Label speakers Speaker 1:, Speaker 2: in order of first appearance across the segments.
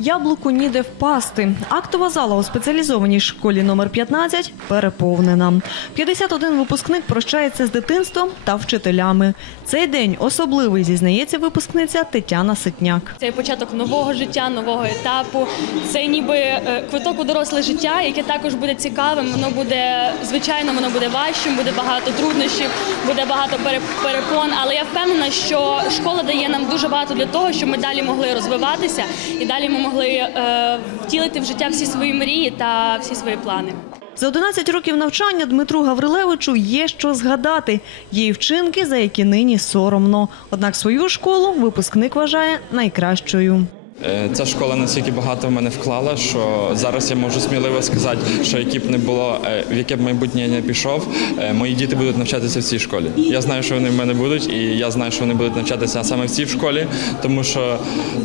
Speaker 1: Яблуку ніде впасти. Актова зала у спеціалізованій школі номер 15 переповнена. 51 випускник прощається з дитинством та вчителями. Цей день особливий, зізнається випускниця Тетяна Ситняк.
Speaker 2: Це початок нового життя, нового етапу. Це ніби е, квиток у доросле життя, яке також буде цікавим. Воно буде звичайно, воно буде важчим, буде багато труднощів, буде багато пере- перепон. Але я впевнена, що школа дає нам дуже багато для того, щоб ми далі могли розвиватися і далі ми могли е, втілити в життя всі свої мрії та всі свої плани.
Speaker 1: За 11 років навчання Дмитру Гаврилевичу є що згадати. Є й вчинки, за які нині соромно. Однак свою школу випускник вважає найкращою.
Speaker 3: Е, Ця школа настільки багато в мене вклала, що зараз я можу сміливо сказати, що які б не було, е, в яке б майбутнє я не пішов, е, мої діти будуть навчатися в цій школі. Я знаю, що вони в мене будуть, і я знаю, що вони будуть навчатися саме в цій школі, тому що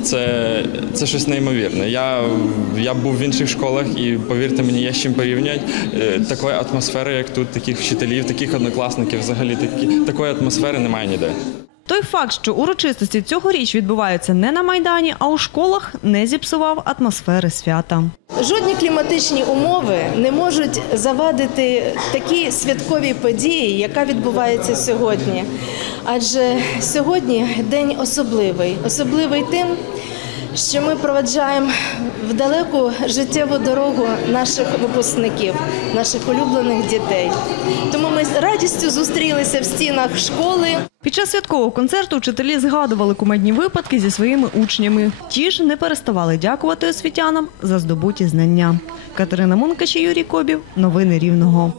Speaker 3: це, це щось неймовірне. Я, я був в інших школах, і повірте мені, є з чим порівняти. Такої атмосфери, як тут, таких вчителів, таких однокласників, взагалі такі, такої атмосфери немає ніде.
Speaker 1: Той факт, що урочистості цьогоріч відбуваються не на майдані, а у школах, не зіпсував атмосфери свята.
Speaker 4: Жодні кліматичні умови не можуть завадити такі святкові події, яка відбувається сьогодні. Адже сьогодні день особливий, особливий тим, що ми проведжаємо в далеку життєву дорогу наших випускників, наших улюблених дітей. Тому ми з радістю зустрілися в стінах школи.
Speaker 1: Під час святкового концерту вчителі згадували кумедні випадки зі своїми учнями. Ті ж не переставали дякувати освітянам за здобуті знання. Катерина Мункач і Юрій Кобів. Новини Рівного.